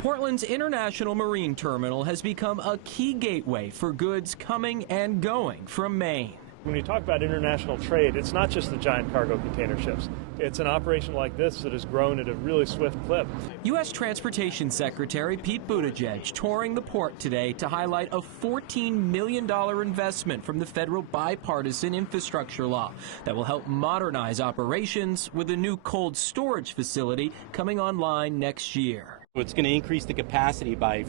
Portland's International Marine Terminal has become a key gateway for goods coming and going from Maine. When we talk about international trade, it's not just the giant cargo container ships. It's an operation like this that has grown at a really swift clip. U.S. Transportation Secretary Pete Buttigieg touring the port today to highlight a $14 million investment from the federal bipartisan infrastructure law that will help modernize operations with a new cold storage facility coming online next year. It's going to increase the capacity by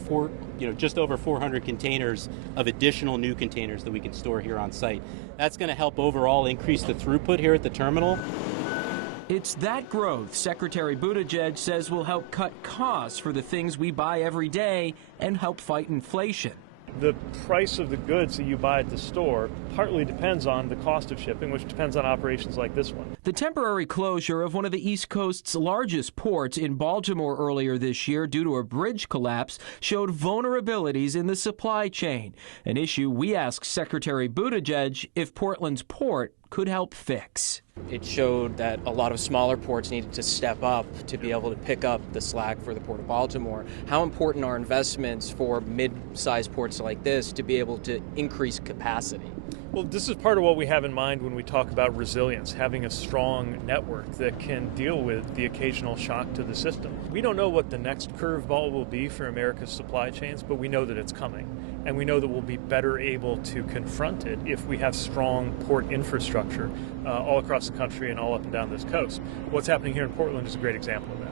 just over 400 containers of additional new containers that we can store here on site. That's going to help overall increase the throughput here at the terminal. It's that growth Secretary Buttigieg says will help cut costs for the things we buy every day and help fight inflation. The price of the goods that you buy at the store partly depends on the cost of shipping, which depends on operations like this one. The temporary closure of one of the East Coast's largest ports in Baltimore earlier this year due to a bridge collapse showed vulnerabilities in the supply chain, an issue we asked Secretary Buttigieg if Portland's port could help fix. It showed that a lot of smaller ports needed to step up to be able to pick up the slack for the Port of Baltimore. How important are investments for mid-sized ports like this to be able to increase capacity? Well, this is part of what we have in mind when we talk about resilience, having a strong network that can deal with the occasional shock to the system. We don't know what the next curveball will be for America's supply chains, but we know that it's coming. And we know that we'll be better able to confront it if we have strong port infrastructure all across the country and all up and down this coast. What's happening here in Portland is a great example of that.